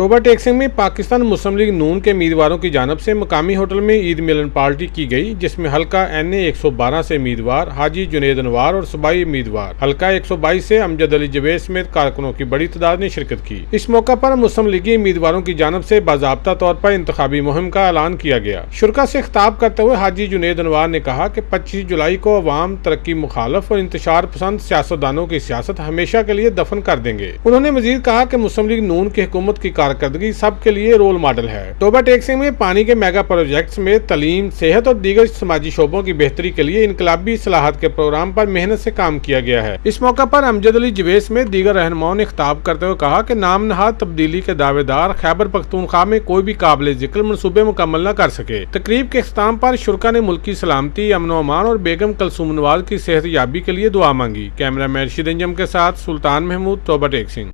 तोबा टेक सिंह में पाकिस्तान मुस्लिम लीग नून के उम्मीदवारों की जानब से मकामी होटल में ईद मिलन पार्टी की गई, जिसमें हल्का NA 112 से उम्मीदवार हाजी जुनेद अनवार और सूबाई उम्मीदवार हल्का 122 से अमजद अली जवेद समेत कारकुनों की बड़ी तादाद ने शिरकत की। इस मौका पर मुस्लिम लीगी उम्मीदवारों की जानब से बाज़ाब्ता तौर पर इंतखाबी मुहिम का ऐलान किया गया। शुरा से खिताब करते हुए हाजी जुनेद अनवार ने कहा कि 25 जुलाई को अवाम तरक्की मुखालफ और इंतशार पसंद सियासतदानों की सियासत हमेशा के लिए दफन कर देंगे। उन्होंने मजीद कहा कि मुस्लिम लीग नून की हुकूमत की कारकर्दगी सबके लिए रोल मॉडल है। तोबा टेक सिंह में पानी के मेगा प्रोजेक्ट्स में तालीम, सेहत और दीगर समाजी शोबों की बेहतरी के लिए इनकलाबी सलाहत के प्रोग्राम पर मेहनत से काम किया गया है। इस मौका पर अमजद अली जवेद में दीगर रहनुमाओं ने खिताब करते हुए कहा कि नाम नहाद तब्दीली के दावेदार खैबर पख्तूनख्वा में कोई भी काबिल जिक्र मनसूबे मुकम्मल न कर सके। तकरीब के इख्तिताम पर शुरा ने मुल्की सलामती, अमन अमान और बेगम कलसूम नवाज की सेहत याबी के लिए दुआ मांगी। कैमरा मैन रशीद अंजम के साथ सुल्तान महमूद, तोबा टेक सिंह।